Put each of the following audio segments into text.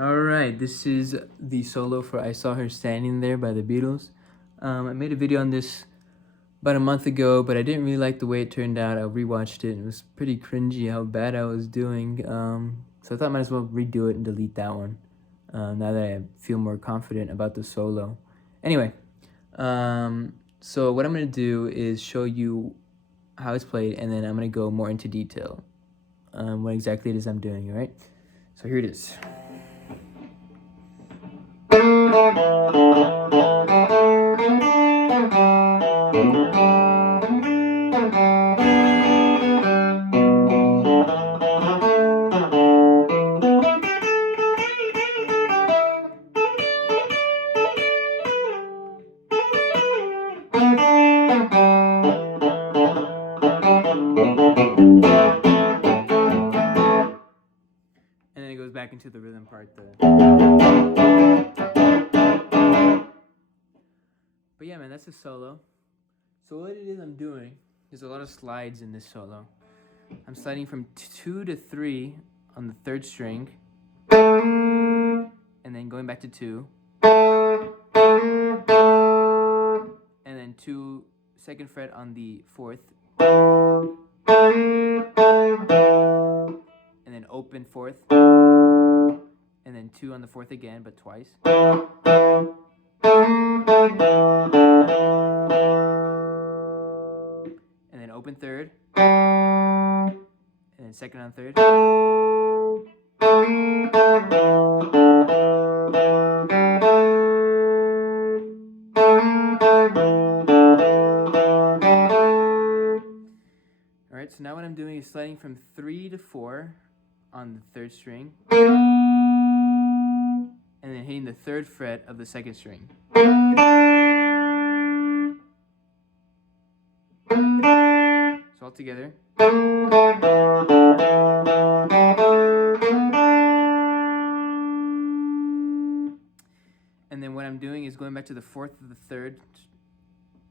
Alright, this is the solo for I Saw Her Standing There by the Beatles. I made a video on this about a month ago, but I didn't really like the way it turned out. I rewatched it and it was pretty cringy how bad I was doing. So I thought I might as well redo it and delete that one now that I feel more confident about the solo. Anyway, so what I'm going to do is show you how it's played, and then I'm going to go more into detail what exactly it is I'm doing, alright? So here it is. And then it goes back into the rhythm part. But yeah, man, that's a solo. So what it is I'm doing, there's a lot of slides in this solo. I'm sliding from 2 to 3 on the 3rd string, and then going back to 2, and then 2, 2nd fret on the 4th, and then open 4th, and then 2 on the 4th again, but twice. And then open 3rd, and then 2nd on 3rd. Alright, so now what I'm doing is sliding from 3 to 4 on the 3rd string, and then hitting the 3rd fret of the 2nd string. So all together. And then what I'm doing is going back to the 4th of the 3rd,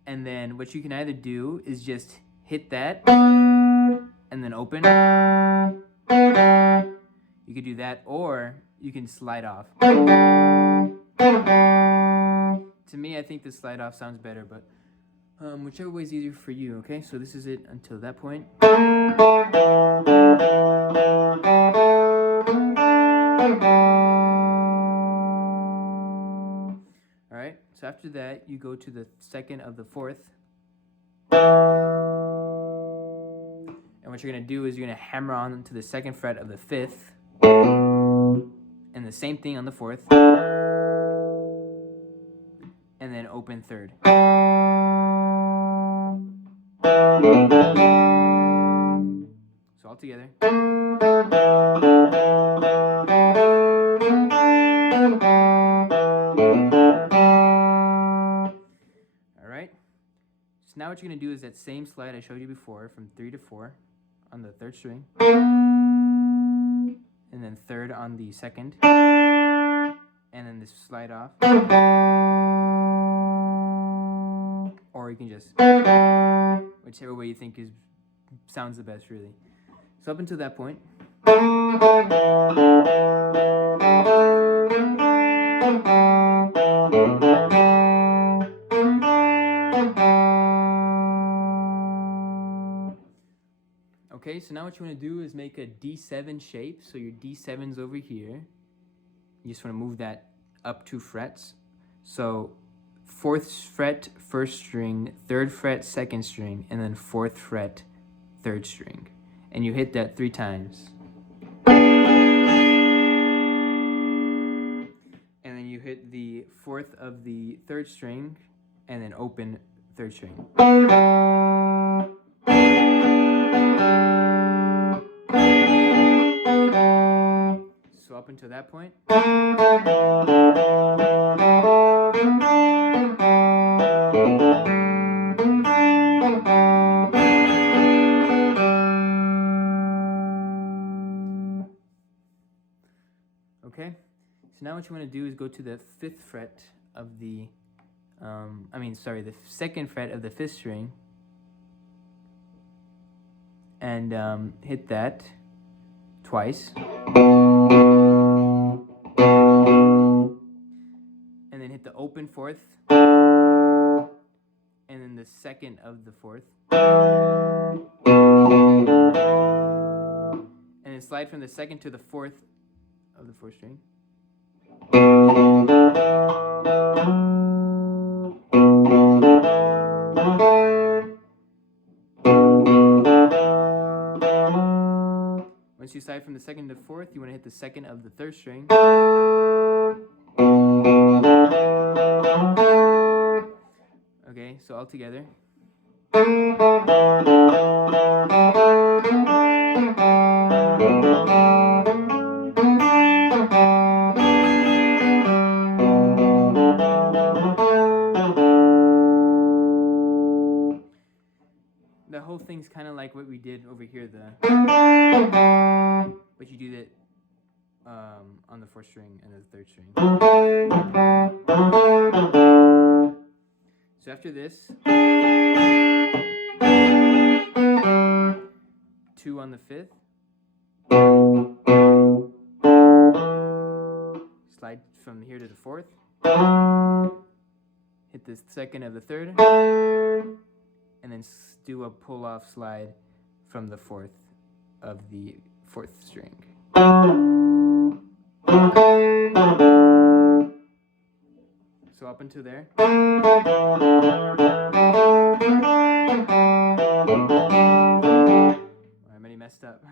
and then what you can either do is just hit that and then open. You could do that, or you can slide off. To me, I think the slide off sounds better, but whichever way is easier for you, okay? So this is it until that point. Alright, so after that, you go to the 2nd of the 4th. And what you're going to do is you're going to hammer on to the 2nd fret of the 5th. And the same thing on the 4th. And then open 3rd. So all together. Alright. So now what you're going to do is that same slide I showed you before from 3 to 4 on the 3rd string. And then 3rd on the 2nd. And then this slide off. Or you can just, whichever way you think sounds the best, really. So up until that point. Okay, so now what you want to do is make a D7 shape. So your D7's over here. You just want to move that up 2 frets. So 4th fret, 1st string, 3rd fret, 2nd string, and then 4th fret, 3rd string. And you hit that 3 times. And then you hit the 4th of the 3rd string, and then open 3rd string. So up until that point. Okay, so now what you want to do is go to the 5th fret of the, the 2nd fret of the 5th string, and hit that twice. open fourth, and then the second of the fourth, and then slide from the second to the fourth of the fourth string. Once you slide from the second to the fourth, you want to hit the second of the third string. Okay, so all together. The whole thing's kind of like what we did over here, but you do that on the fourth string and the third string. So after this, 2 on the fifth, slide from here to the fourth, hit the second of the third, and then do a pull-off slide from the fourth of the fourth string. So up until there. I already messed up.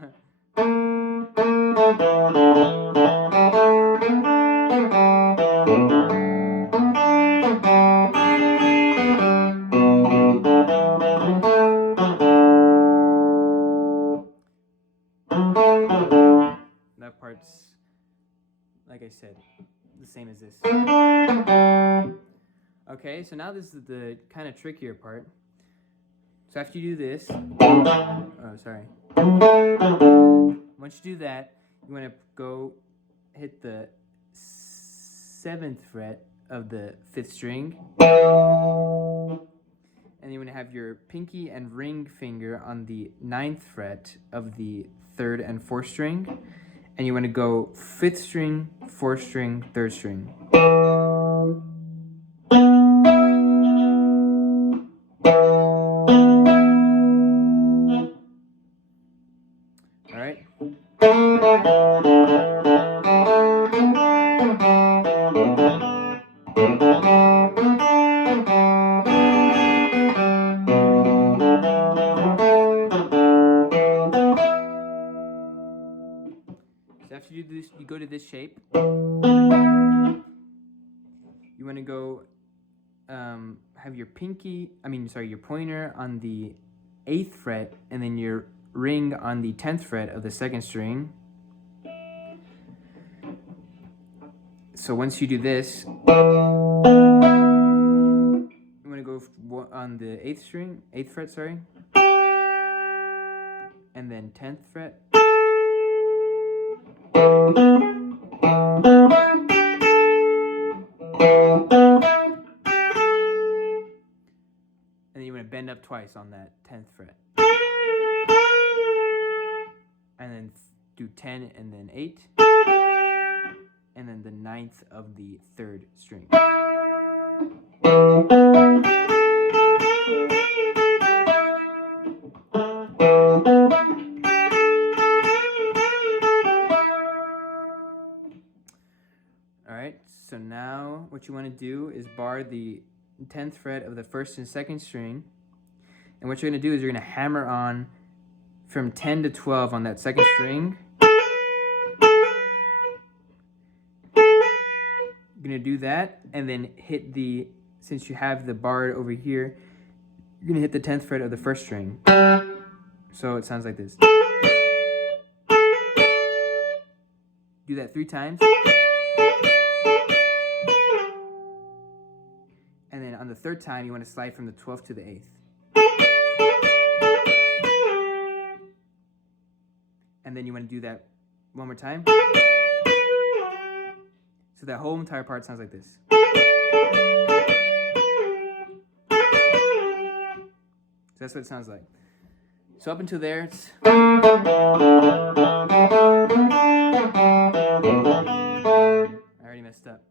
That part's, like I said, the same as this. Okay, so now this is the kind of trickier part. So after you do this, once you do that, you want to go hit the 7th fret of the 5th string, and you want to have your pinky and ring finger on the 9th fret of the 3rd and 4th string, and you want to go 5th string, 4th string, 3rd string. All right. So after you do this, you go to this shape. You want to go have your your pointer on the 8th fret, and then your ring on the 10th fret of the 2nd string. So once you do this, you want to go on the 8th fret, and then 10th fret. And then you want to bend up twice on that 10th fret. And then do 10 and then 8. And then the 9th of the 3rd string. Alright, so now what you want to do is bar the 10th fret of the 1st and 2nd string. And what you're going to do is you're going to hammer on from 10 to 12 on that 2nd string. You're going to do that and then hit since you have the bar over here, you're going to hit the 10th fret of the 1st string. So it sounds like this. Do that 3 times. And then on the 3rd time, you want to slide from the 12th to the 8th. And then you want to do that one more time. So that whole entire part sounds like this. So that's what it sounds like. So up until there, it's... Alright. already messed up.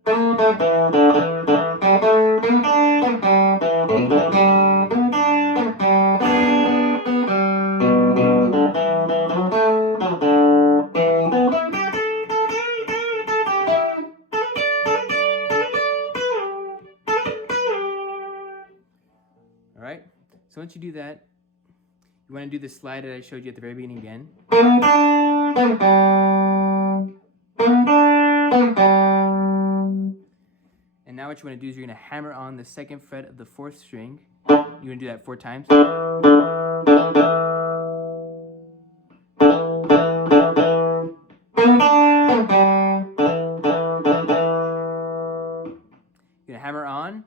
Alright, so once you do that, you want to do the slide that I showed you at the very beginning again. And now what you want to do is you're going to hammer on the second fret of the 4th string. You're going to do that 4 times. You're going to hammer on,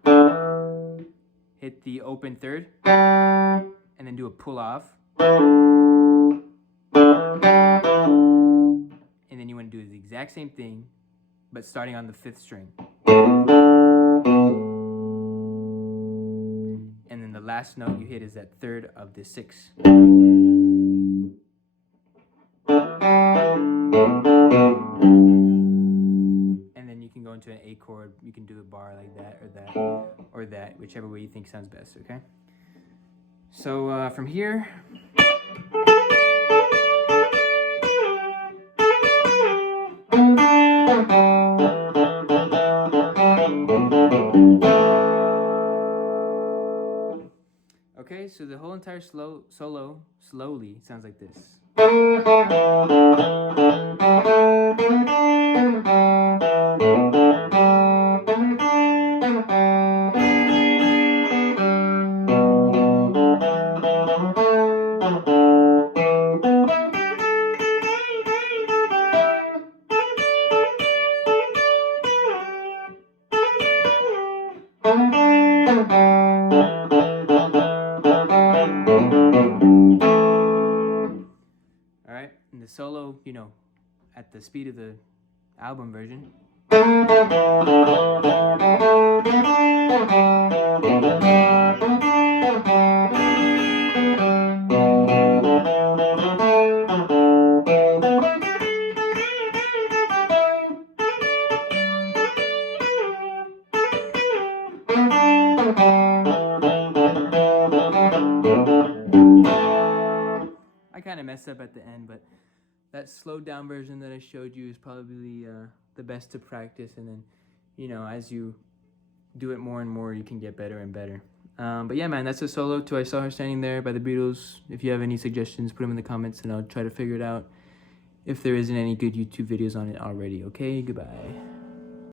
hit the open 3rd, and then do a pull off. And then you want to do the exact same thing, but starting on the 5th string. And then the last note you hit is that 3rd of the 6th. And then you can go into an A chord. You can do a bar like that, or that, whichever way you think sounds best, okay? So from here, okay, so the whole entire solo slowly sounds like this. Alright, and the solo, you know, at the speed of the album version. I kind of messed up at the end, but that slowed down version that I showed you is probably the best to practice, and then, you know, as you do it more and more, you can get better and better. But yeah, man, that's a solo to I Saw Her Standing There by the Beatles. If you have any suggestions, put them in the comments, and I'll try to figure it out if there isn't any good YouTube videos on it already. Okay, goodbye.